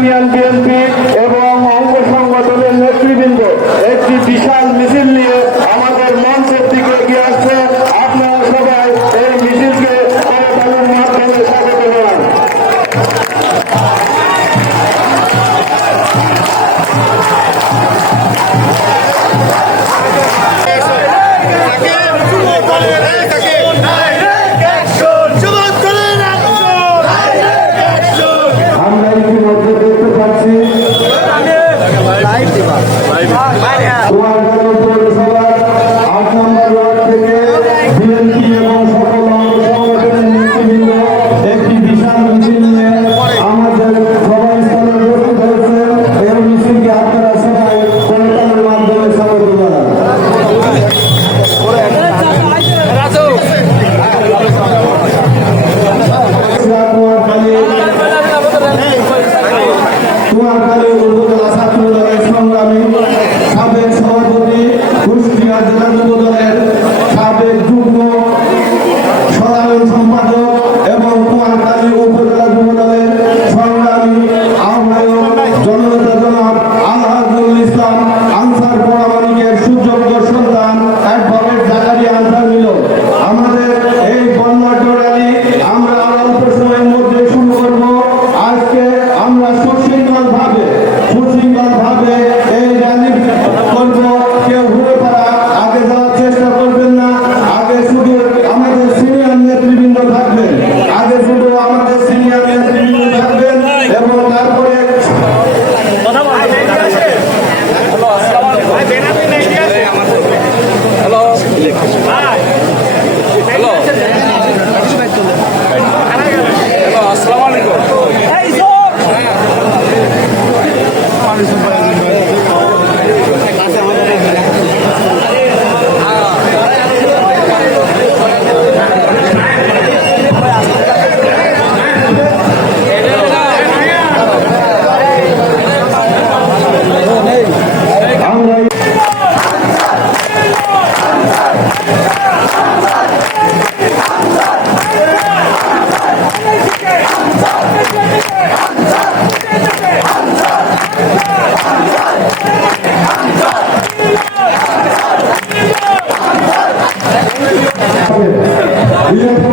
union BNP Kumarganj লেখা 1년